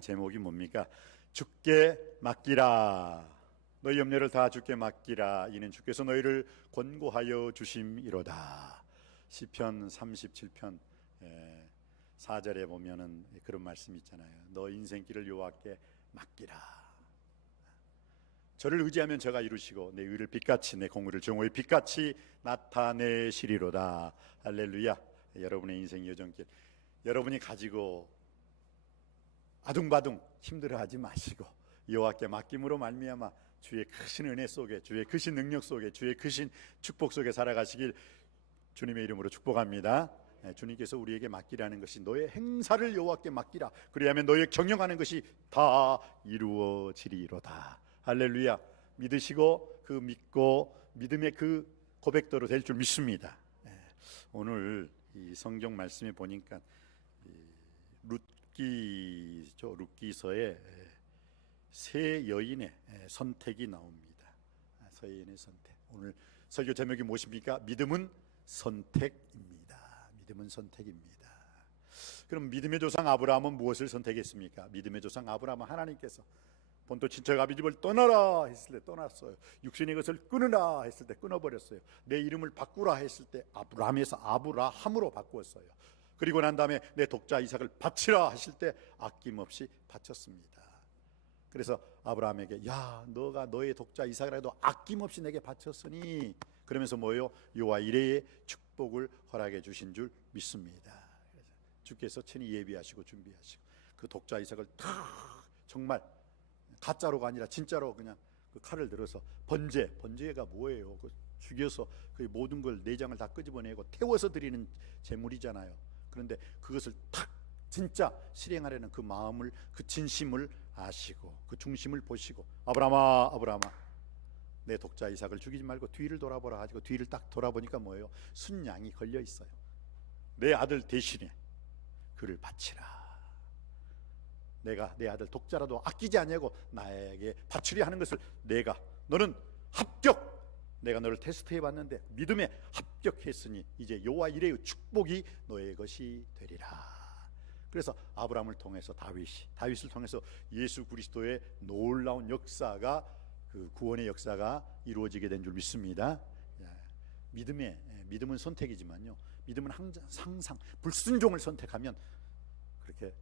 제목이 뭡니까? 주께 맡기라. 너희 염려를 다 주께 맡기라. 이는 주께서 너희를 권고하여 주심이로다. 시편 37편 4절에 보면은 그런 말씀이 있잖아요. 너 인생길을 여호와께 맡기라. 저를 의지하면 저가 이루시고 내 의를 빛같이 내 공의를 정오의 빛같이 나타내시리로다. 할렐루야. 여러분의 인생 여정길, 여러분이 가지고 아둥바둥 힘들어하지 마시고 여호와께 맡김으로 말미암아 주의 크신 은혜 속에, 주의 크신 능력 속에, 주의 크신 축복 속에 살아가시길 주님의 이름으로 축복합니다. 주님께서 우리에게 맡기라는 것이 너의 행사를 여호와께 맡기라. 그리하면 너의 경영하는 것이 다 이루어지리로다. 할렐루야. 믿으시고 그 믿고 믿음의 그 고백대로 될 줄 믿습니다. 오늘 이 성경 말씀에 보니까 룻기서에 세 여인의 선택이 나옵니다. 세 여인의 선택. 오늘 설교 제목이 무엇입니까? 믿음은 선택입니다. 믿음은 선택입니다. 그럼 믿음의 조상 아브라함은 무엇을 선택했습니까? 믿음의 조상 아브라함은 하나님께서 본토 친척 아비 집을 떠나라 했을 때 떠났어요. 육신의 것을 끊으라 했을 때 끊어버렸어요. 내 이름을 바꾸라 했을 때 아브라함에서 아브라함으로 바꾸었어요. 그리고 난 다음에 내 독자 이삭을 바치라 하실 때 아낌없이 바쳤습니다. 그래서 아브라함에게 야, 너가 너의 독자 이삭이라도 아낌없이 내게 바쳤으니, 그러면서 뭐요? 여호와 이레의 축복을 허락해 주신 줄 믿습니다. 주께서 친히 예비하시고 준비하시고 그 독자 이삭을 다 정말 가짜로가 아니라 진짜로 그냥 그 칼을 들어서 번제가 뭐예요? 그 죽여서 그 모든 걸 내장을 다 끄집어내고 태워서 드리는 제물이잖아요. 그런데 그것을 탁 진짜 실행하려는 그 마음을, 그 진심을 아시고 그 중심을 보시고 아브라함아 내 독자 이삭을 죽이지 말고 뒤를 돌아보라 하시고 뒤를 딱 돌아보니까 뭐예요? 순양이 걸려 있어요. 내 아들 대신에 그를 바치라. 내가 내 아들 독자라도 아끼지 아니하고 나에게 바치려 하는 것을 너는 합격. 내가 너를 테스트해 봤는데 믿음에 합격했으니 이제 여호와 이레의 축복이 너의 것이 되리라. 그래서 아브라함을 통해서 다윗을 통해서 예수 그리스도의 놀라운 역사가, 그 구원의 역사가 이루어지게 된 줄 믿습니다. 믿음은 선택이지만요, 믿음은 항상 불순종을 선택하면 그렇게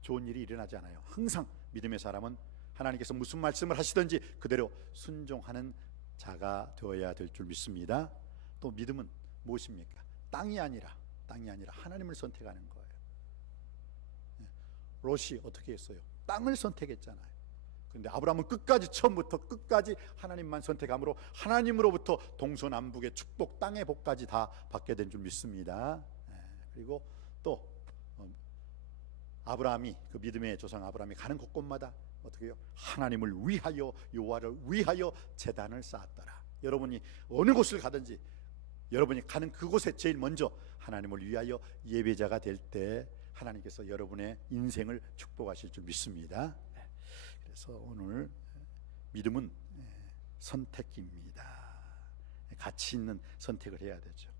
좋은 일이 일어나지 않아요. 항상 믿음의 사람은 하나님께서 무슨 말씀을 하시든지 그대로 순종하는 자가 되어야 될 줄 믿습니다. 또 믿음은 무엇입니까? 땅이 아니라 하나님을 선택하는 거예요. 롯이 어떻게 했어요? 땅을 선택했잖아요. 그런데 아브라함은 처음부터 끝까지 하나님만 선택함으로 하나님으로부터 동서남북의 축복, 땅의 복까지 다 받게 된 줄 믿습니다. 그리고 또 아브라함이, 그 믿음의 조상 아브라함이 가는 곳곳마다 어떻게 해요? 하나님을 위하여, 여호와를 위하여 제단을 쌓았더라. 여러분이 어느 곳을 가든지 여러분이 가는 그곳에 제일 먼저 하나님을 위하여 예배자가 될 때 하나님께서 여러분의 인생을 축복하실 줄 믿습니다. 그래서 오늘 믿음은 선택입니다. 가치 있는 선택을 해야 되죠.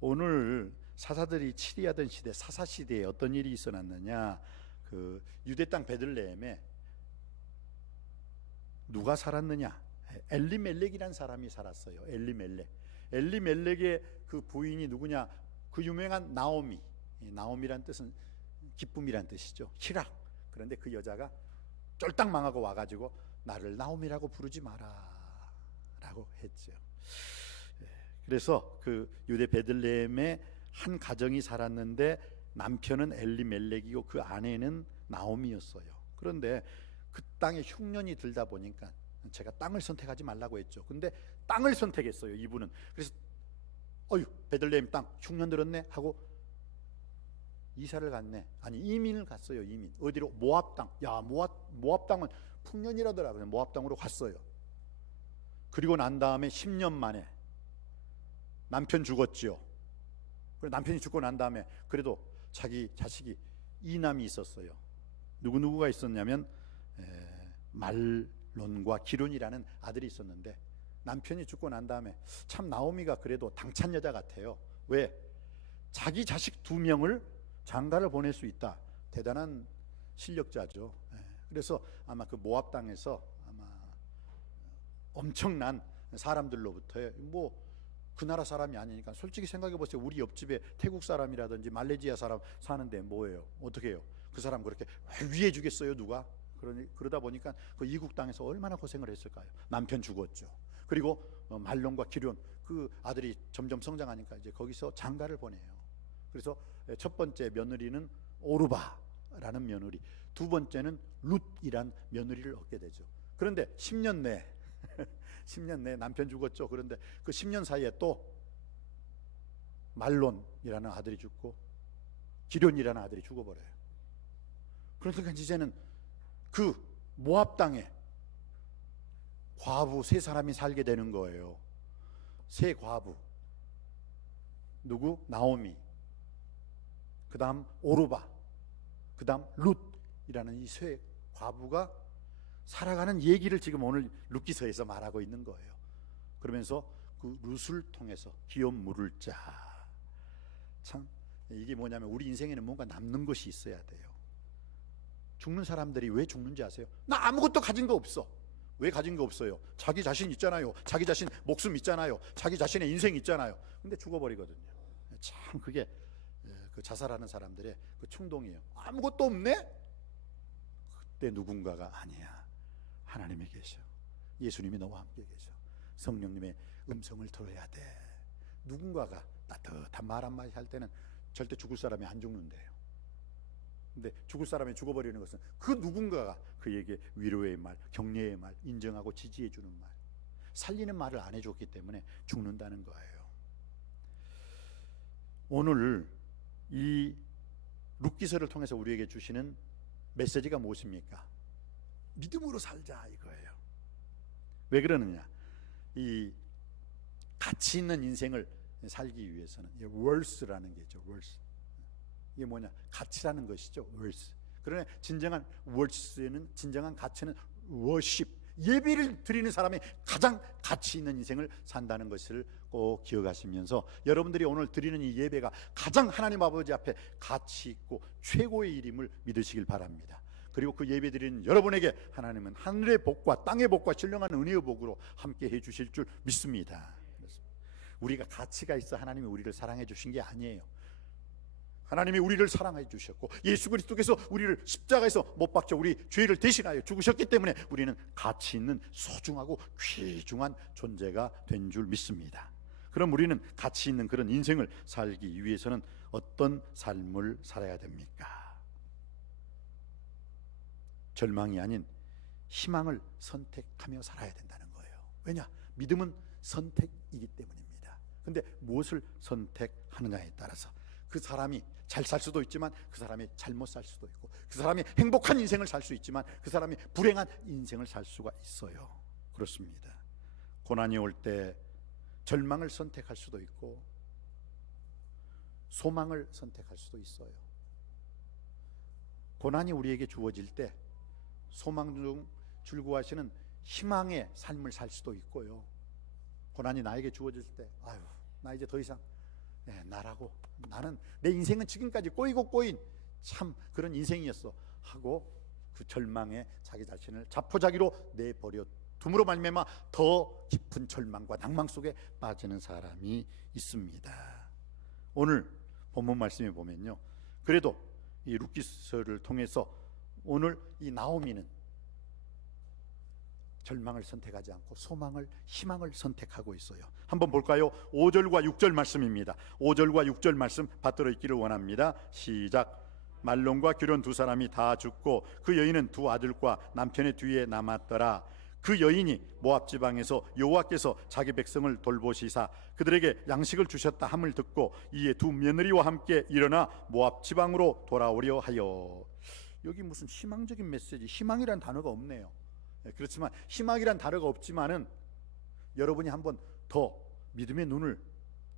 오늘 사사들이 치리하던 시대, 사사시대에 어떤 일이 있어났느냐, 그 유대 땅 베들레헴에 누가 살았느냐? 엘리멜렉이라는 사람이 살았어요. 엘리멜렉의 그 부인이 누구냐? 그 유명한 나오미란 뜻은 기쁨이란 뜻이죠. 희락. 그런데 그 여자가 쫄딱 망하고 와가지고 나를 나오미라고 부르지 마라 라고 했죠. 그래서 그 유대 베들레헴에 한 가정이 살았는데 남편은 엘리멜렉이고 그 아내는 나오미였어요. 그런데 그 땅에 흉년이 들다 보니까 제가 땅을 선택하지 말라고 했죠. 근데 땅을 선택했어요, 이분은. 그래서 베들레헴 땅 흉년 들었네 하고 이사를 갔네. 아니, 이민을 갔어요. 이민. 어디로? 모압 땅. 모압 땅은 풍년이라더라고요. 모압 땅으로 갔어요. 그리고 난 다음에 10년 만에 남편 죽었지요. 남편이 죽고 난 다음에 그래도 자기 자식이 이남이 있었어요. 누구가 있었냐면 말론과 기론이라는 아들이 있었는데, 남편이 죽고 난 다음에 참 나오미가 그래도 당찬 여자 같아요. 왜? 자기 자식 2명을 장가를 보낼 수 있다. 대단한 실력자죠. 그래서 아마 그 모압 땅에서 아마 엄청난 사람들로부터 뭐 그 나라 사람이 아니니까 솔직히 생각해 보세요. 우리 옆집에 태국 사람이라든지 말레이시아 사람 사는데 뭐예요? 어떻게 해요? 그 사람 그렇게 위해 주겠어요, 누가? 그러다 보니까 그 이국 땅에서 얼마나 고생을 했을까요? 남편 죽었죠. 그리고 말론과 기럨 그 아들이 점점 성장하니까 이제 거기서 장가를 보내요. 그래서 첫 번째 며느리는 오르바라는 며느리, 두 번째는 룻이란 며느리를 얻게 되죠. 그런데 10년 내에 10년 내에 남편 죽었죠. 그런데 그 10년 사이에 또 말론이라는 아들이 죽고 기럨이라는 아들이 죽어버려요. 그러니까 이제는 그 모압 땅에 과부 세 사람이 살게 되는 거예요. 세 과부. 누구? 나오미, 그 다음 오르바, 그 다음 룻이라는 이 세 과부가 살아가는 얘기를 지금 오늘 룻기서에서 말하고 있는 거예요. 그러면서 그 룻을 통해서 기업 물을 자. 참 이게 뭐냐면 우리 인생에는 뭔가 남는 것이 있어야 돼요. 죽는 사람들이 왜 죽는지 아세요? 나 아무것도 가진 거 없어. 왜 가진 거 없어요? 자기 자신 있잖아요. 자기 자신 목숨 있잖아요. 자기 자신의 인생 있잖아요. 근데 죽어버리거든요. 참 그게 그 자살하는 사람들의 그 충동이에요. 아무것도 없네? 그때 누군가가 아니야. 하나님이 계셔. 예수님이 너와 함께 계셔. 성령님의 음성을 들어야 돼. 누군가가 따뜻한 말 한마디 할 때는 절대 죽을 사람이 안 죽는데요. 근데 죽을 사람이 죽어버리는 것은 그 누군가가 그에게 위로의 말, 격려의 말, 인정하고 지지해 주는 말, 살리는 말을 안 해줬기 때문에 죽는다는 거예요. 오늘 이 룻기서를 통해서 우리에게 주시는 메시지가 무엇입니까? 믿음으로 살자 이거예요. 왜 그러느냐? 이 가치 있는 인생을 살기 위해서는 월스라는 게 있죠. 월스. 이게 뭐냐? 가치라는 것이죠. 월스. 그러나 진정한 월스에는 진정한 가치는 워십, 예배를 드리는 사람이 가장 가치 있는 인생을 산다는 것을 꼭 기억하시면서 여러분들이 오늘 드리는 이 예배가 가장 하나님 아버지 앞에 가치 있고 최고의 일임을 믿으시길 바랍니다. 그리고 그 예배 드리는 여러분에게 하나님은 하늘의 복과 땅의 복과 신령한 은혜의 복으로 함께 해 주실 줄 믿습니다. 우리가 가치가 있어 하나님이 우리를 사랑해 주신 게 아니에요. 하나님이 우리를 사랑해 주셨고 예수 그리스도께서 우리를 십자가에서 못 박혀 우리 죄를 대신하여 죽으셨기 때문에 우리는 가치 있는 소중하고 귀중한 존재가 된 줄 믿습니다. 그럼 우리는 가치 있는 그런 인생을 살기 위해서는 어떤 삶을 살아야 됩니까? 절망이 아닌 희망을 선택하며 살아야 된다는 거예요. 왜냐? 믿음은 선택이기 때문입니다. 근데 무엇을 선택하느냐에 따라서 그 사람이 잘 살 수도 있지만 그 사람이 잘못 살 수도 있고, 그 사람이 행복한 인생을 살 수 있지만 그 사람이 불행한 인생을 살 수가 있어요. 그렇습니다. 고난이 올 때 절망을 선택할 수도 있고 소망을 선택할 수도 있어요. 고난이 우리에게 주어질 때 소망 중 즐거워하시는 희망의 삶을 살 수도 있고요. 고난이 나에게 주어질 때 아유, 나 이제 더 이상 나라고, 나는 내 인생은 지금까지 꼬이고 꼬인 참 그런 인생이었어 하고 그 절망에 자기 자신을 자포자기로 내버려 둠으로 말미암아 더 깊은 절망과 낭망 속에 빠지는 사람이 있습니다. 오늘 본문 말씀에 보면요, 그래도 이 룻기서를 통해서 오늘 이 나오미는 절망을 선택하지 않고 소망을, 희망을 선택하고 있어요. 한번 볼까요? 5절과 6절 말씀입니다. 5절과 6절 말씀 받들어 있기를 원합니다. 시작. 말론과 기럨 두 사람이 다 죽고 그 여인은 두 아들과 남편의 뒤에 남았더라. 그 여인이 모압 지방에서 여호와께서 자기 백성을 돌보시사 그들에게 양식을 주셨다 함을 듣고 이에 두 며느리와 함께 일어나 모압 지방으로 돌아오려 하여. 여기 무슨 희망적인 메시지, 희망이란 단어가 없네요. 그렇지만 희망이란 단어가 없지만은 여러분이 한번 더 믿음의 눈을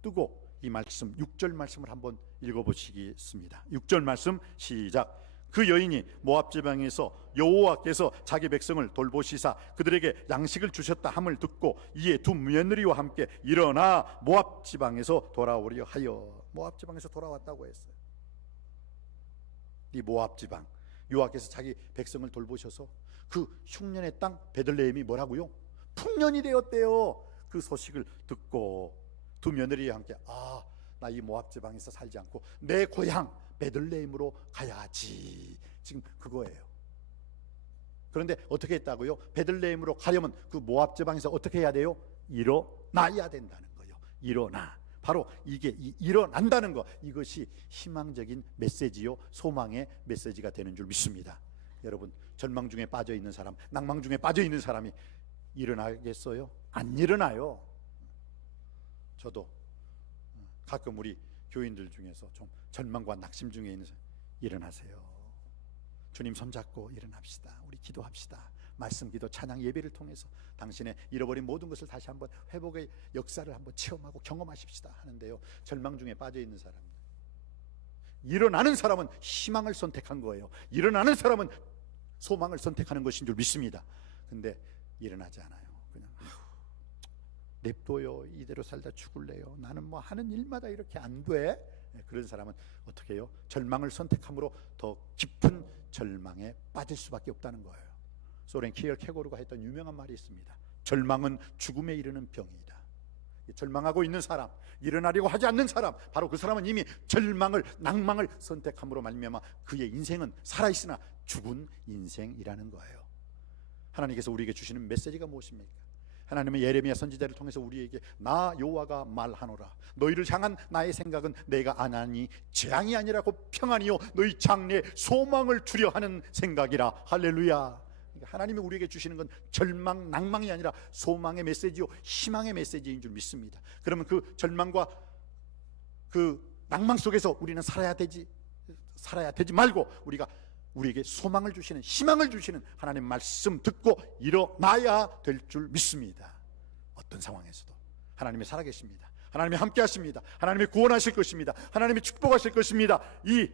뜨고 이 말씀 6절 말씀을 한번 읽어보시겠습니다. 6절 말씀 시작. 그 여인이 모압 지방에서 여호와께서 자기 백성을 돌보시사 그들에게 양식을 주셨다 함을 듣고 이에 두 며느리와 함께 일어나 모압 지방에서 돌아오려 하여. 모압 지방에서 돌아왔다고 했어요. 이 모압 지방, 여호와께서 자기 백성을 돌보셔서 그 흉년의 땅 베들레헴이 뭐라고요? 풍년이 되었대요. 그 소식을 듣고 두 며느리와 함께 나 이 모압 지방에서 살지 않고 내 고향 베들레헴으로 가야지. 지금 그거예요. 그런데 어떻게 했다고요? 베들레헴으로 가려면 그 모압 지방에서 어떻게 해야 돼요? 일어나야 된다는 거예요. 일어나. 바로 이게 일어난다는 거, 이것이 희망적인 메시지요, 소망의 메시지가 되는 줄 믿습니다. 여러분, 절망 중에 빠져 있는 사람, 낭망 중에 빠져 있는 사람이 일어나겠어요? 안 일어나요. 저도 가끔 우리 교인들 중에서 좀 절망과 낙심 중에 있는 사람, 일어나세요. 주님 손잡고 일어납시다. 우리 기도합시다. 말씀, 기도, 찬양, 예배를 통해서 당신의 잃어버린 모든 것을 다시 한번 회복의 역사를 한번 체험하고 경험하십시다 하는데요, 절망 중에 빠져 있는 사람, 일어나는 사람은 희망을 선택한 거예요. 일어나는 사람은 소망을 선택하는 것인 줄 믿습니다. 근데 일어나지 않아요. 그냥 냅둬요. 이대로 살다 죽을래요. 나는 뭐 하는 일마다 이렇게 안 돼. 그런 사람은 어떻게 해요? 절망을 선택함으로 더 깊은 절망에 빠질 수밖에 없다는 거예요. 소렌 키엘케고르가 했던 유명한 말이 있습니다. 절망은 죽음에 이르는 병이다. 절망하고 있는 사람, 일어나려고 하지 않는 사람, 바로 그 사람은 이미 절망을, 낭망을 선택함으로 말미암아 그의 인생은 살아있으나 죽은 인생이라는 거예요. 하나님께서 우리에게 주시는 메시지가 무엇입니까? 하나님은 예레미야 선지자를 통해서 우리에게 나 여호와가 말하노라, 너희를 향한 나의 생각은 내가 안하니 재앙이 아니라고 평안이요 너희 장래에 소망을 주려 하는 생각이라. 할렐루야. 하나님이 우리에게 주시는 건 절망, 낭망이 아니라 소망의 메시지요, 희망의 메시지인 줄 믿습니다. 그러면 그 절망과 그 낭망 속에서 우리는 살아야 되지 말고 우리에게 소망을 주시는, 희망을 주시는 하나님 말씀 듣고 일어나야 될 줄 믿습니다. 어떤 상황에서도 하나님이 살아계십니다. 하나님이 함께 하십니다. 하나님이 구원하실 것입니다. 하나님이 축복하실 것입니다. 이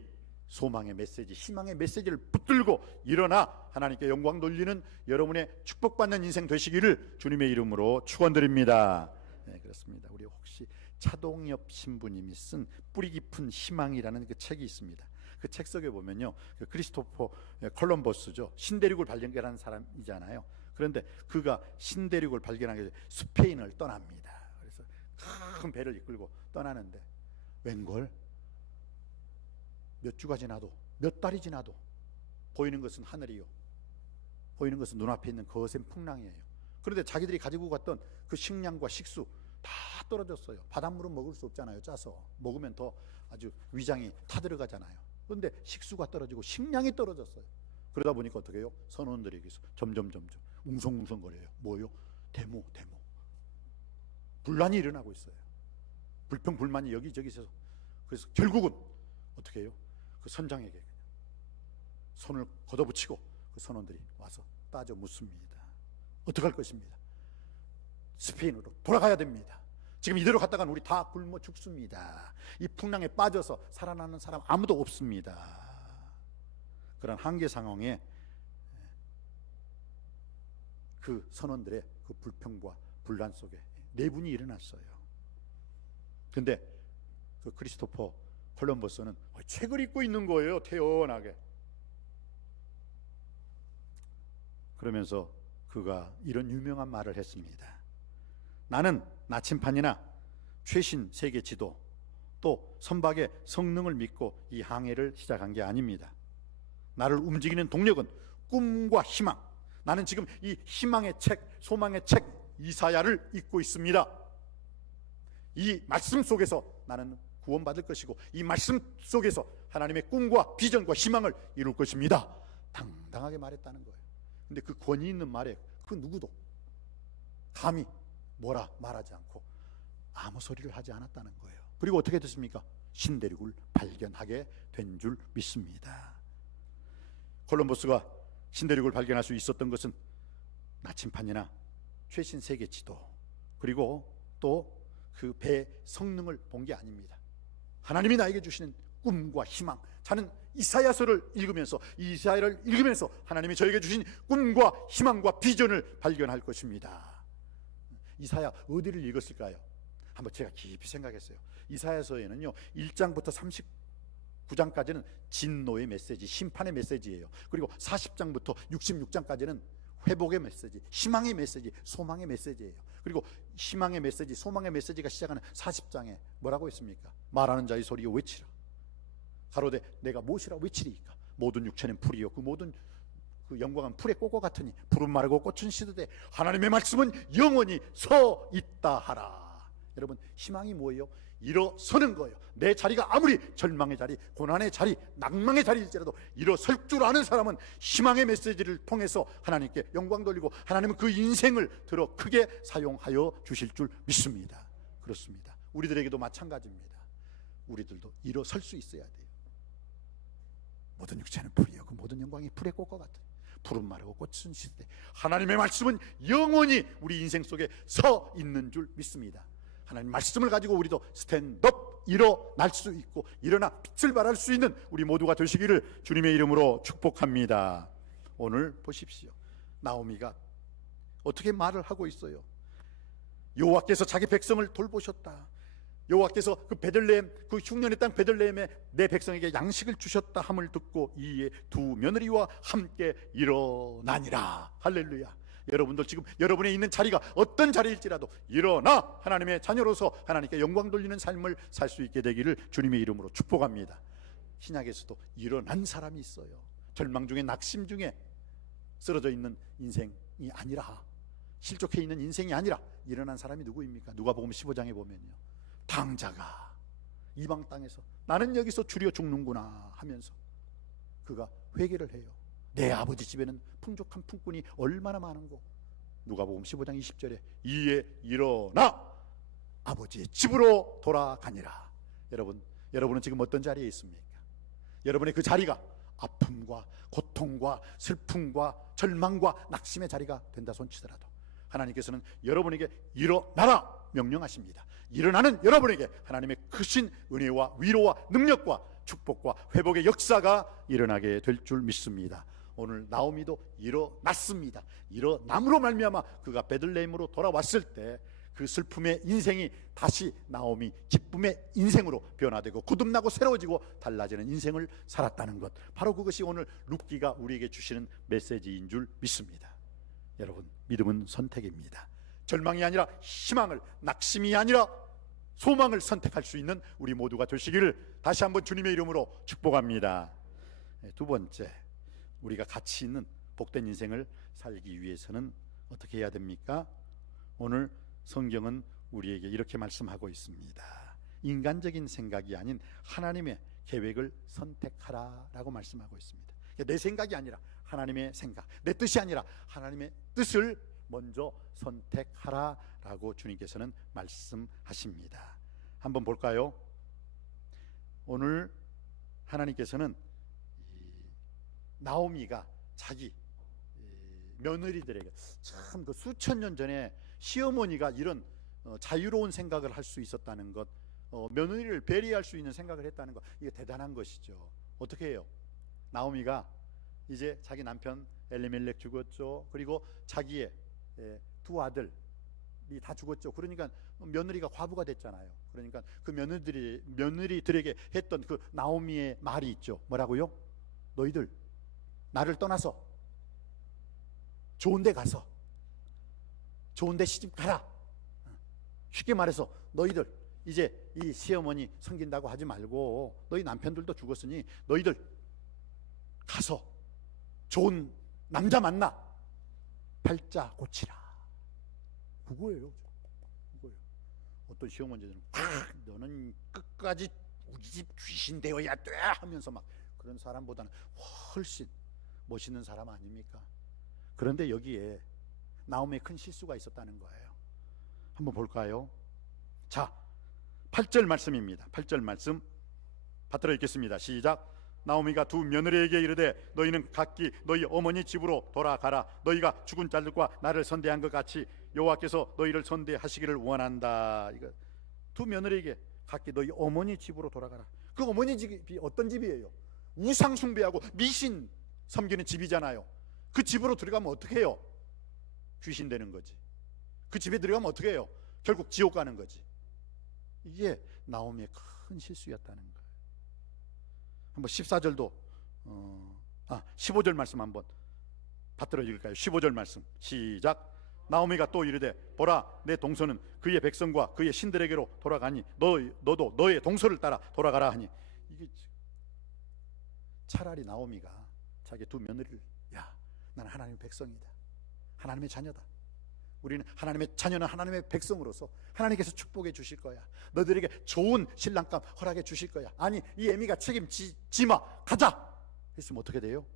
소망의 메시지, 희망의 메시지를 붙들고 일어나 하나님께 영광 돌리는 여러분의 축복받는 인생 되시기를 주님의 이름으로 축원드립니다. 네, 그렇습니다. 우리 혹시 차동엽 신부님이 쓴 뿌리 깊은 희망이라는 그 책이 있습니다. 그 책 속에 보면요, 그 크리스토퍼 콜럼버스죠, 신대륙을 발견한 사람이잖아요. 그런데 그가 신대륙을 발견하기 위해 스페인을 떠납니다. 그래서 큰 배를 이끌고 떠나는데 웬걸 몇 주가 지나도, 몇 달이 지나도 보이는 것은 하늘이요, 보이는 것은 눈앞에 있는 거센 풍랑이에요. 그런데 자기들이 가지고 갔던 그 식량과 식수 다 떨어졌어요. 바닷물은 먹을 수 없잖아요. 짜서 먹으면 더 아주 위장이 타들어가잖아요. 그런데 식수가 떨어지고 식량이 떨어졌어요. 그러다 보니까 어떻게 해요? 선원들에게서 점점 웅성웅성거려요. 뭐요? 데모. 분란이 일어나고 있어요. 불평불만이 여기저기서. 그래서 결국은 어떻게 해요? 그 선장에게 손을 걷어붙이고 그 선원들이 와서 따져 묻습니다. 어떻게 할 것입니다. 스페인으로 돌아가야 됩니다. 지금 이대로 갔다가는 우리 다 굶어 죽습니다. 이 풍랑에 빠져서 살아나는 사람 아무도 없습니다. 그런 한계 상황에 그 선원들의 그 불평과 분란 속에 내분이 일어났어요. 근데 그 크리스토퍼 콜럼버스는 책을 읽고 있는 거예요. 태연하게. 그러면서 그가 이런 유명한 말을 했습니다. 나는 나침판이나 최신 세계 지도 또 선박의 성능을 믿고 이 항해를 시작한 게 아닙니다. 나를 움직이는 동력은 꿈과 희망. 나는 지금 이 희망의 책, 소망의 책 이사야를 읽고 있습니다. 이 말씀 속에서 나는 구원받을 것이고 이 말씀 속에서 하나님의 꿈과 비전과 희망을 이룰 것입니다. 당당하게 말했다는 거예요. 근데 그 권위 있는 말에 그 누구도 감히 뭐라 말하지 않고 아무 소리를 하지 않았다는 거예요. 그리고 어떻게 됐습니까? 신대륙을 발견하게 된 줄 믿습니다. 콜럼버스가 신대륙을 발견할 수 있었던 것은 나침판이나 최신 세계 지도 그리고 또 그 배 성능을 본 게 아닙니다. 하나님이 나에게 주시는 꿈과 희망. 저는 이사야서를 읽으면서, 이사야를 읽으면서 하나님이 저에게 주신 꿈과 희망과 비전을 발견할 것입니다. 이사야 어디를 읽었을까요? 한번 제가 깊이 생각했어요. 이사야서에는요 1장부터 39장까지는 진노의 메시지, 심판의 메시지예요. 그리고 40장부터 66장까지는 회복의 메시지, 희망의 메시지, 소망의 메시지예요. 그리고 희망의 메시지, 소망의 메시지가 시작하는 40장에 뭐라고 했습니까? 말하는 자의 소리여 외치라. 가로되 내가 무엇이라 외치리이까? 모든 육체는 풀이요 그 모든 그 영광은 풀의 꽃과 같으니 푸른 마르고 꽃은 시드되 하나님의 말씀은 영원히 서 있다 하라. 여러분, 희망이 뭐예요? 일어서는 거예요. 내 자리가 아무리 절망의 자리, 고난의 자리, 낭망의 자리일지라도 일어설 줄 아는 사람은 희망의 메시지를 통해서 하나님께 영광 돌리고 하나님은 그 인생을 들어 크게 사용하여 주실 줄 믿습니다. 그렇습니다. 우리들에게도 마찬가지입니다. 우리들도 일어설 수 있어야 돼요. 모든 육체는 풀이요 그 모든 영광이 풀의 꽃과 같은 푸른 마르고 꽃은 시드되 하나님의 말씀은 영원히 우리 인생 속에 서 있는 줄 믿습니다. 하나님 말씀을 가지고 우리도 스탠드업, 일어날 수 있고 일어나 빛을 발할 수 있는 우리 모두가 되시기를 주님의 이름으로 축복합니다. 오늘 보십시오. 나오미가 어떻게 말을 하고 있어요? 여호와께서 자기 백성을 돌보셨다. 여호와께서 그 베들레헴, 그 흉년의 땅 베들레헴에 내 백성에게 양식을 주셨다 함을 듣고 이에 두 며느리와 함께 일어나니라. 할렐루야. 여러분들 지금 여러분의 있는 자리가 어떤 자리일지라도 일어나 하나님의 자녀로서 하나님께 영광 돌리는 삶을 살 수 있게 되기를 주님의 이름으로 축복합니다. 신약에서도 일어난 사람이 있어요. 절망 중에 낙심 중에 쓰러져 있는 인생이 아니라, 실족해 있는 인생이 아니라 일어난 사람이 누구입니까? 누가복음 15장에 보면요, 당자가 이방 땅에서 나는 여기서 주려 죽는구나 하면서 그가 회개를 해요. 내 아버지 집에는 풍족한 품꾼이 얼마나 많은고. 누가복음 15장 20절에 이에 일어나 아버지의 집으로 돌아가니라. 여러분은 지금 어떤 자리에 있습니까? 여러분의 그 자리가 아픔과 고통과 슬픔과 절망과 낙심의 자리가 된다 손치더라도 하나님께서는 여러분에게 일어나라 명령하십니다. 일어나는 여러분에게 하나님의 크신 은혜와 위로와 능력과 축복과 회복의 역사가 일어나게 될 줄 믿습니다. 오늘 나오미도 일어났습니다. 일어남으로 말미암아 그가 베들레헴으로 돌아왔을 때 그 슬픔의 인생이 다시 나오미 기쁨의 인생으로 변화되고 거듭나고 새로워지고 달라지는 인생을 살았다는 것, 바로 그것이 오늘 룻기가 우리에게 주시는 메시지인 줄 믿습니다. 여러분, 믿음은 선택입니다. 절망이 아니라 희망을, 낙심이 아니라 소망을 선택할 수 있는 우리 모두가 되시기를 다시 한번 주님의 이름으로 축복합니다. 두 번째, 우리가 가치 있는 복된 인생을 살기 위해서는 어떻게 해야 됩니까? 오늘 성경은 우리에게 이렇게 말씀하고 있습니다. 인간적인 생각이 아닌 하나님의 계획을 선택하라 라고 말씀하고 있습니다. 내 생각이 아니라 하나님의 생각, 내 뜻이 아니라 하나님의 뜻을 먼저 선택하라 라고 주님께서는 말씀하십니다. 한번 볼까요? 오늘 하나님께서는 나오미가 자기 며느리들에게, 참 그 수천 년 전에 시어머니가 이런 자유로운 생각을 할 수 있었다는 것, 며느리를 배려할 수 있는 생각을 했다는 것, 이게 대단한 것이죠. 어떻게 해요? 나오미가 이제 자기 남편 엘리멜렉 죽었죠. 그리고 자기의 두 아들이 다 죽었죠. 그러니까 며느리가 과부가 됐잖아요. 그러니까 그 며느리들에게 했던 그 나오미의 말이 있죠. 뭐라고요? 너희들 나를 떠나서 좋은 데 가서 좋은 데 시집 가라. 쉽게 말해서 너희들 이제 이 시어머니 섬긴다고 하지 말고, 너희 남편들도 죽었으니 너희들 가서 좋은 남자 만나 팔자 고치라. 그거예요. 어떤 시어머니들은 너는 끝까지 우리 집 귀신 되어야 돼 하면서 막, 그런 사람보다는 훨씬 멋있는 사람 아닙니까? 그런데 여기에 나오미의 큰 실수가 있었다는 거예요. 한번 볼까요? 자, 8절 말씀입니다. 8절 말씀 받들어 읽겠습니다. 시작. 나오미가 두 며느리에게 이르되 너희는 각기 너희 어머니 집으로 돌아가라. 너희가 죽은 자들과 나를 선대한 것 같이 여호와께서 너희를 선대하시기를 원한다. 이거 두 며느리에게 각기 너희 어머니 집으로 돌아가라. 그 어머니 집이 어떤 집이에요? 우상 숭배하고 미신 섬기는 집이잖아요. 그 집으로 들어가면 어떻게 해요? 귀신 되는 거지. 그 집에 들어가면 어떻게 해요? 결국 지옥 가는 거지. 이게 나오미의 큰 실수였다는 거예요. 한번 14절도 15절 말씀 한번 받들어 읽을까요? 15절 말씀 시작. 나오미가 또 이르되 보라 내 동서는 그의 백성과 그의 신들에게로 돌아가니 너도 너의 동서를 따라 돌아가라 하니, 이게 차라리 나오미가 자기 두 며느리를, 야, 나는 하나님의 백성이다, 하나님의 자녀다, 우리는 하나님의 자녀는 하나님의 백성으로서 하나님께서 축복해 주실 거야, 너들에게 좋은 신랑감 허락해 주실 거야, 아니 이 애미가 책임지마, 가자 했으면 어떻게 돼요?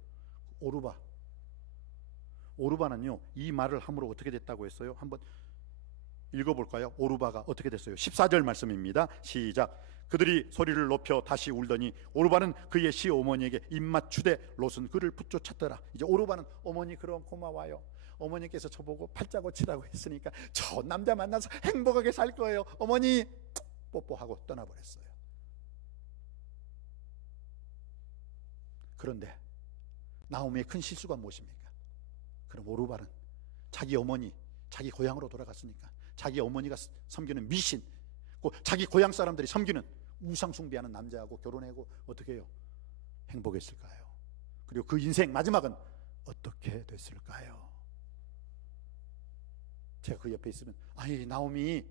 오르바는요 이 말을 함으로 어떻게 됐다고 했어요? 한번 읽어볼까요? 오르바가 어떻게 됐어요? 14절 말씀입니다. 시작. 그들이 소리를 높여 다시 울더니 오르바는 그의 시어머니에게 입맞추되 롯은 그를 붙쫓았더라. 이제 오르바는 어머니 그럼 고마워요, 어머니께서 저보고 팔자 고치라고 했으니까 저 남자 만나서 행복하게 살 거예요, 어머니 뽀뽀하고 떠나버렸어요. 그런데 나오미의 큰 실수가 무엇입니까? 그럼 오르바는 자기 어머니, 자기 고향으로 돌아갔으니까 자기 어머니가 섬기는 미신, 자기 고향 사람들이 섬기는 우상 숭배하는 남자하고 결혼하고 어떻게 해요? 행복했을까요? 그리고 그 인생 마지막은 어떻게 됐을까요? 제가 그 옆에 있으면 아니 나오미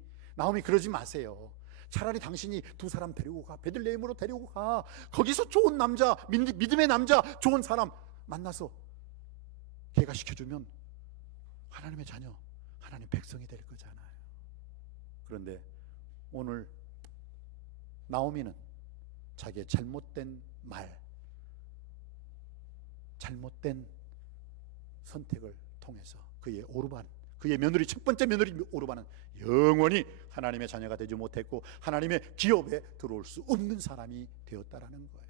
그러지 마세요, 차라리 당신이 두 사람 데리고 가, 베들레헴으로 데리고 가, 거기서 좋은 남자, 믿음의 남자, 좋은 사람 만나서 걔가 시켜주면 하나님의 자녀, 하나님 백성이 될 거잖아요. 그런데 오늘 나오미는 자기의 잘못된 말, 잘못된 선택을 통해서 그의 며느리, 첫 번째 며느리 오르바는 영원히 하나님의 자녀가 되지 못했고 하나님의 기업에 들어올 수 없는 사람이 되었다라는 거예요.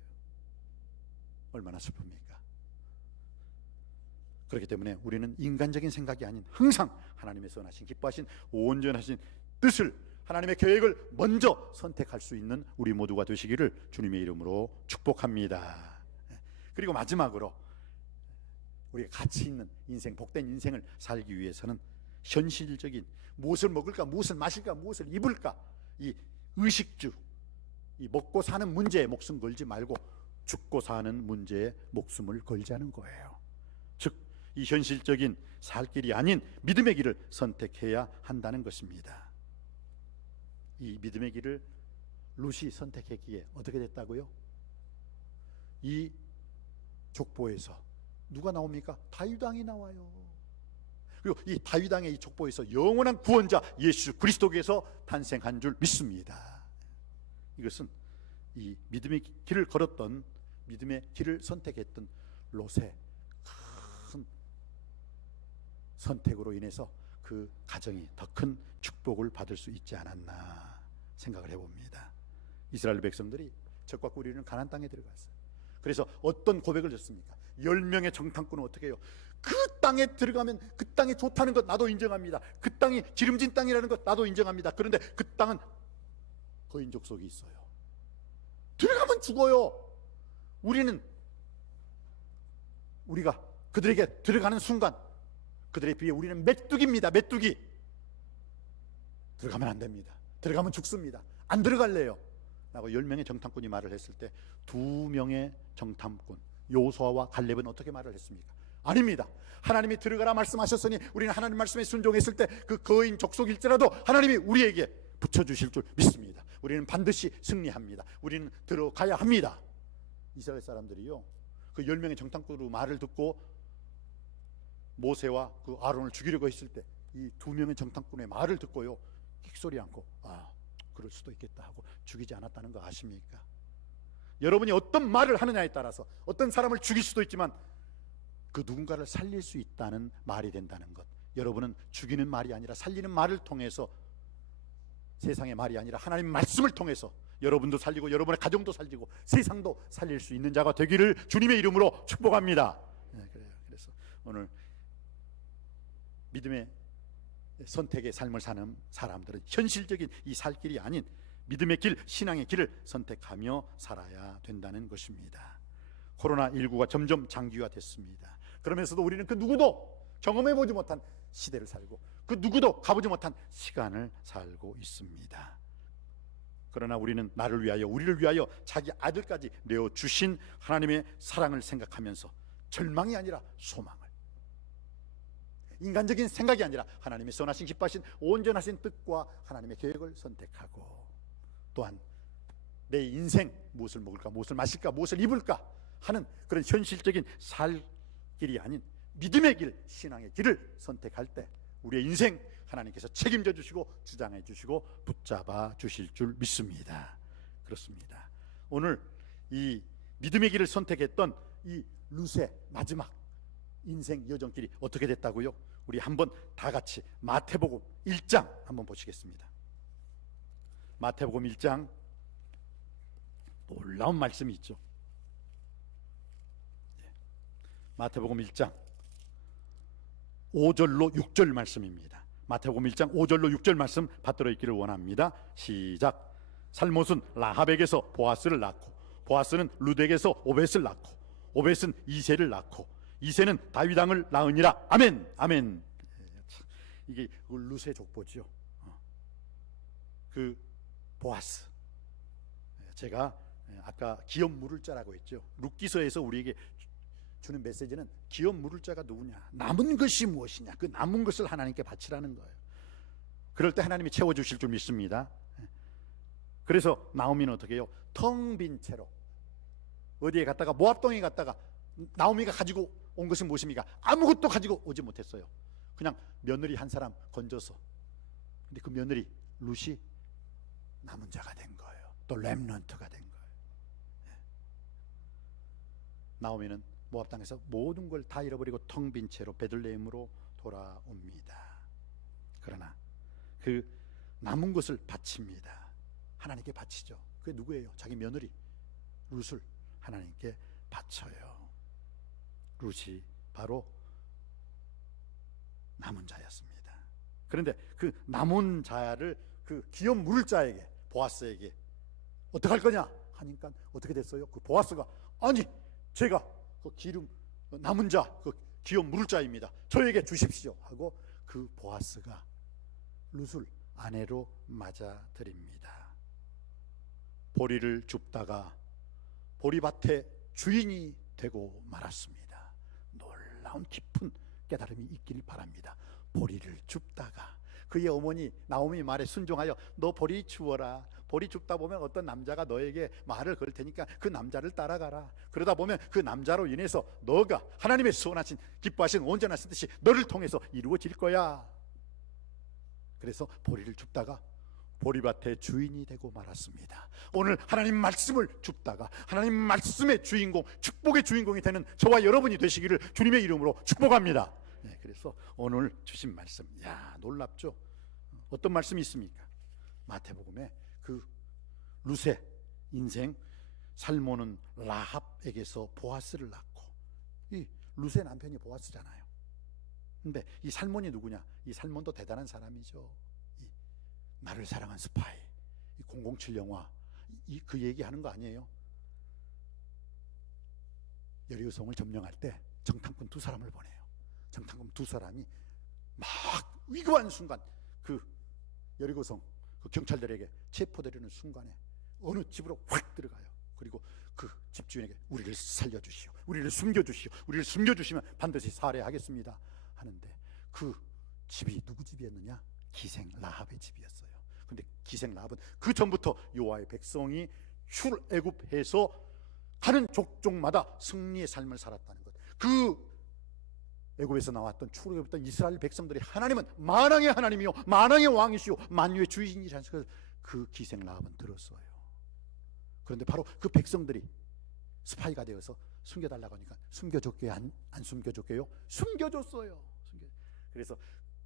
얼마나 슬픕니까? 그렇기 때문에 우리는 인간적인 생각이 아닌 항상 하나님의 선하신 기뻐하신 온전하신 뜻을, 하나님의 계획을 먼저 선택할 수 있는 우리 모두가 되시기를 주님의 이름으로 축복합니다. 그리고 마지막으로 우리가 가치 있는 인생, 복된 인생을 살기 위해서는 현실적인 무엇을 먹을까, 무엇을 마실까, 무엇을 입을까, 이 의식주, 이 먹고 사는 문제에 목숨 걸지 말고 죽고 사는 문제에 목숨을 걸자는 거예요. 즉 이 현실적인 살 길이 아닌 믿음의 길을 선택해야 한다는 것입니다. 이 믿음의 길을 룻이 선택했기에 어떻게 됐다고요? 이 족보에서 누가 나옵니까? 다윗 왕이 나와요. 그리고 이 다윗 왕의 이 족보에서 영원한 구원자 예수 그리스도께서 탄생한 줄 믿습니다. 이것은 이 믿음의 길을 걸었던, 믿음의 길을 선택했던 롯의 큰 선택으로 인해서 그 가정이 더 큰 축복을 받을 수 있지 않았나 생각을 해봅니다. 이스라엘 백성들이 적과 꿀이는 가나안 땅에 들어갔어요. 그래서 어떤 고백을 줬습니까? 10명의 정탐꾼은 어떻게 해요? 그 땅에 들어가면 그 땅이 좋다는 것 나도 인정합니다, 그 땅이 기름진 땅이라는 것 나도 인정합니다. 그런데 그 땅은 거인 족속이 있어요. 들어가면 죽어요. 우리가 그들에게 들어가는 순간 그들에 비해 우리는 메뚜기입니다. 메뚜기. 들어가면 안 됩니다. 들어가면 죽습니다. 안 들어갈래요 라고 10명의 정탐꾼이 말을 했을 때 2명의 정탐꾼 요수아와 갈렙은 어떻게 말을 했습니까? 아닙니다. 하나님이 들어가라 말씀하셨으니 우리는 하나님 말씀에 순종했을 때 그 거인 족속일지라도 하나님이 우리에게 붙여주실 줄 믿습니다. 우리는 반드시 승리합니다. 우리는 들어가야 합니다. 이스라엘 사람들이요, 그 10명의 정탐꾼의 말을 듣고 모세와 그 아론을 죽이려고 했을 때 이 2명의 정탐꾼의 말을 듣고요, 킥소리 않고 그럴 수도 있겠다 하고 죽이지 않았다는 거 아십니까? 여러분이 어떤 말을 하느냐에 따라서 어떤 사람을 죽일 수도 있지만 그 누군가를 살릴 수 있다는 말이 된다는 것, 여러분은 죽이는 말이 아니라 살리는 말을 통해서, 세상의 말이 아니라 하나님 말씀을 통해서 여러분도 살리고 여러분의 가정도 살리고 세상도 살릴 수 있는 자가 되기를 주님의 이름으로 축복합니다. 그래서 오늘 믿음의 선택의 삶을 사는 사람들은 현실적인 이 살 길이 아닌 믿음의 길, 신앙의 길을 선택하며 살아야 된다는 것입니다. 코로나19가 점점 장기화됐습니다. 그러면서도 우리는 그 누구도 경험해보지 못한 시대를 살고 그 누구도 가보지 못한 시간을 살고 있습니다. 그러나 우리는 나를 위하여, 우리를 위하여 자기 아들까지 내어주신 하나님의 사랑을 생각하면서 절망이 아니라 소망을, 인간적인 생각이 아니라 하나님의 선하신 기뻐하신 온전하신 뜻과 하나님의 계획을 선택하고, 또한 내 인생 무엇을 먹을까, 무엇을 마실까, 무엇을 입을까 하는 그런 현실적인 살 길이 아닌 믿음의 길, 신앙의 길을 선택할 때 우리의 인생 하나님께서 책임져 주시고 주장해 주시고 붙잡아 주실 줄 믿습니다. 그렇습니다. 오늘 이 믿음의 길을 선택했던 이 룻의 마지막 인생 여정길이 어떻게 됐다고요? 우리 한번 다 같이 마태복음 1장 한번 보시겠습니다. 마태복음 1장, 놀라운 말씀이 있죠. 마태복음 1장 5절로 6절 말씀입니다. 마태복음 1장 5절로 6절 말씀 받들어 있기를 원합니다. 시작. 살못은 라합에게서 보아스를 낳고, 보아스는 룻에게서 오벳을 낳고, 오벳은 이새를 낳고, 이새는 다윗 왕을 낳으니라. 아멘. 아멘. 이게 룻의 족보죠. 그 보아스, 제가 아까 기업 물을 자라고 했죠. 룻기서에서 우리에게 주는 메시지는 기업 물을 자가 누구냐, 남은 것이 무엇이냐, 그 남은 것을 하나님께 바치라는 거예요. 그럴 때 하나님이 채워주실 줄 믿습니다. 그래서 나오미는 어떻게 해요? 텅 빈 채로 어디에 갔다가, 모압 동에 갔다가 나오미가 가지고 온 것은 무엇입니까? 아무것도 가지고 오지 못했어요. 그냥 며느리 한 사람 건져서. 근데 그 며느리 룻이 남은 자가 된 거예요. 또 렘넌트가 된 거예요. 나오미는 모압 땅에서 모든 걸 다 잃어버리고 텅 빈 채로 베들레헴으로 돌아옵니다. 그러나 그 남은 것을 바칩니다. 하나님께 바치죠. 그게 누구예요? 자기 며느리 룻을 하나님께 바쳐요. 룻이 바로 남은 자였습니다. 그런데 그 남은 자를 그 기업 물을 자에게, 보아스에게 어떻게 할 거냐 하니까 어떻게 됐어요? 그 보아스가, 아니 제가 그 기름 남은 자, 그 기업 물을 자입니다. 저에게 주십시오 하고 그 보아스가 룻을 아내로 맞아들입니다. 보리를 줍다가 보리밭의 주인이 되고 말았습니다. 놀라운 깊은 깨달음이 있길 바랍니다. 보리를 줍다가 그의 어머니 나오미 말에 순종하여 너 보리 주워라. 보리 줍다 보면 어떤 남자가 너에게 말을 걸 테니까 그 남자를 따라가라. 그러다 보면 그 남자로 인해서 너가 하나님의 선하신 기뻐하신 온전하신 뜻이 너를 통해서 이루어질 거야. 그래서 보리를 줍다가 보리밭의 주인이 되고 말았습니다. 오늘 하나님 말씀을 줍다가 하나님 말씀의 주인공, 축복의 주인공이 되는 저와 여러분이 되시기를 주님의 이름으로 축복합니다. 네, 그래서 오늘 주신 말씀, 야 놀랍죠? 어떤 말씀이 있습니까? 마태복음에 그 룻의 인생, 살몬은 라합에게서 보아스를 낳고, 이 룻의 남편이 보아스잖아요. 근데 이 살몬이 누구냐? 이 살몬도 대단한 사람이죠. 이 나를 사랑한 스파이, 이 007 영화, 그 얘기하는 거 아니에요? 여리고성을 점령할 때 정탐꾼 2사람을 보내요. 정탐꾼 2사람이 막 위급한 순간 그 여리고성 그 경찰들에게 체포되려는 순간에 어느 집으로 확 들어가요. 그리고 그 집주인에게 우리를 살려주시오, 우리를 숨겨주시오, 우리를 숨겨주시면 반드시 살해하겠습니다 하는데, 그 집이 누구 집이었느냐? 기생 라합의 집이었어요. 근데 기생 라합은 그 전부터 여호와의 백성이 출애굽해서 가는 족족마다 승리의 삶을 살았다는 것. 그 애굽에서 나왔던 출애굽했던 이스라엘 백성들이 하나님은 만왕의 하나님이요 만왕의 왕이시요 만유의 주인이시라는 것을 그 기생 라합은 들었어요. 그런데 바로 그 백성들이 스파이가 되어서 숨겨달라고 하니까 숨겨줬게요? 안 숨겨줬게요? 숨겨줬어요. 그래서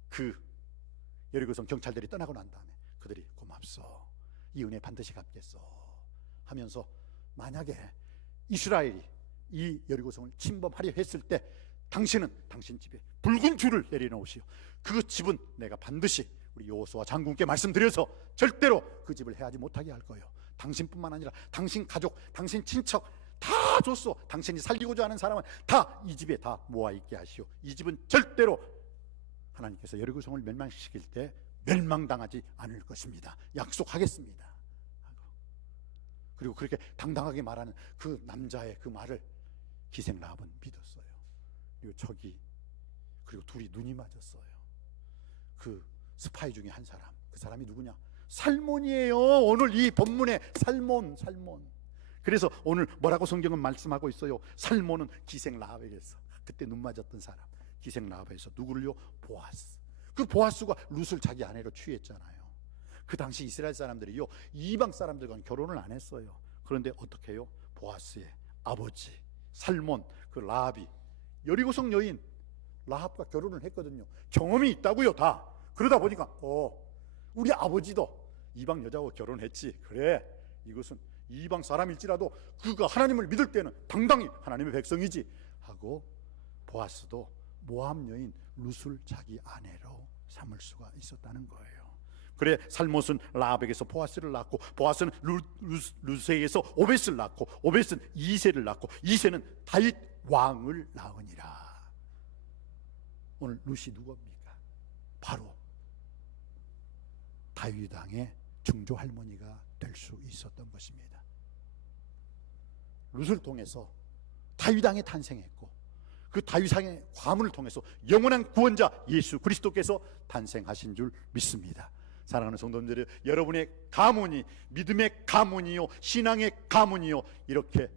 그 여리고성 경찰들이 떠나고 난 다음에 그들이 고맙소, 이 은혜 반드시 갚겠소 하면서, 만약에 이스라엘이 이 여리고성을 침범하려 했을 때 당신은 당신 집에 붉은 줄을 내려놓으시오. 그 집은 내가 반드시 우리 여호수아 장군께 말씀드려서 절대로 그 집을 해하지 못하게 할 거예요. 당신뿐만 아니라 당신 가족, 당신 친척 다 줬어. 당신이 살리고자 하는 사람은 다 이 집에 다 모아있게 하시오. 이 집은 절대로 하나님께서 여리고성을 멸망시킬 때 멸망당하지 않을 것입니다. 약속하겠습니다 하고 그리고 그렇게 당당하게 말하는 그 남자의 그 말을 기생 라합은 믿었어요. 그리고 둘이 눈이 맞았어요. 그 스파이 중에 한 사람, 그 사람이 누구냐? 살몬이에요. 오늘 이 본문에 살몬. 그래서 오늘 뭐라고 성경은 말씀하고 있어요? 살몬은 기생 라합에게서, 그때 눈 맞았던 사람, 기생 라합에서 누구를요? 보아스. 그 보아스가 룻을 자기 아내로 취했잖아요. 그 당시 이스라엘 사람들이요, 이방 사람들과는 결혼을 안 했어요. 그런데 어떻게 해요? 보아스의 아버지 살몬, 그 라합이 여리고성 여인 라합과 결혼을 했거든요. 경험이 있다고요, 다. 그러다 보니까 우리 아버지도 이방 여자하고 결혼했지. 그래, 이것은 이방 사람일지라도 그가 하나님을 믿을 때는 당당히 하나님의 백성이지 하고, 보아스도 모압 여인 룻을 자기 아내로 삼을 수가 있었다는 거예요. 그래, 살못은 라합에게서 보아스를 낳고, 보아스는 룻에게서 오벳을 낳고, 오벳은 이새를 낳고, 이새는 다윗 왕을 낳으니라. 오늘 룻이 누굽니까? 바로 다윗 왕의 증조 할머니가 될 수 있었던 것입니다. 룻을 통해서 다윗 왕이 탄생했고, 그 다윗 왕의 가문을 통해서 영원한 구원자 예수 그리스도께서 탄생하신 줄 믿습니다. 사랑하는 성도님들, 여러분의 가문이 믿음의 가문이요, 신앙의 가문이요, 이렇게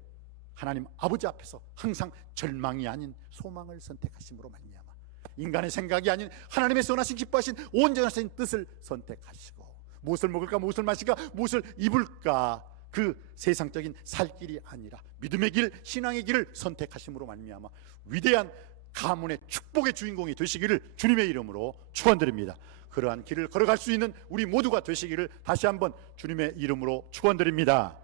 하나님 아버지 앞에서 항상 절망이 아닌 소망을 선택하심으로 말미암아 인간의 생각이 아닌 하나님의 선하신 기뻐하신 온전하신 뜻을 선택하시고, 무엇을 먹을까, 무엇을 마실까, 무엇을 입을까, 그 세상적인 살 길이 아니라 믿음의 길, 신앙의 길을 선택하심으로 말미암아 위대한 가문의 축복의 주인공이 되시기를 주님의 이름으로 축원드립니다. 그러한 길을 걸어갈 수 있는 우리 모두가 되시기를 다시 한번 주님의 이름으로 축원드립니다.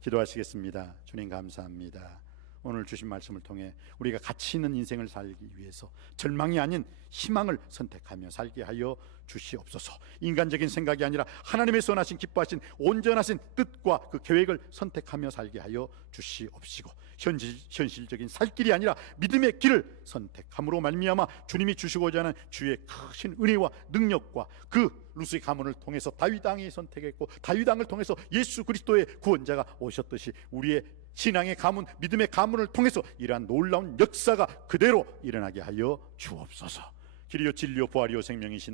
기도하시겠습니다. 주님 감사합니다. 오늘 주신 말씀을 통해 우리가 가치 있는 인생을 살기 위해서 절망이 아닌 희망을 선택하며 살게 하여 주시옵소서. 인간적인 생각이 아니라 하나님의 선하신 기뻐하신 온전하신 뜻과 그 계획을 선택하며 살게 하여 주시옵시고, 현실적인 살 길이 아니라 믿음의 길을 선택함으로 말미암아 주님이 주시고자 하는 주의 크신 은혜와 능력과 그 룻의 가문을 통해서 다윗 왕이 선택했고, 다윗 왕을 통해서 예수 그리스도의 구원자가 오셨듯이 우리의 신앙의 가문, 믿음의 가문을 통해서 이러한 놀라운 역사가 그대로 일어나게 하여 주옵소서. 길이요 진리요 부활이요 생명이신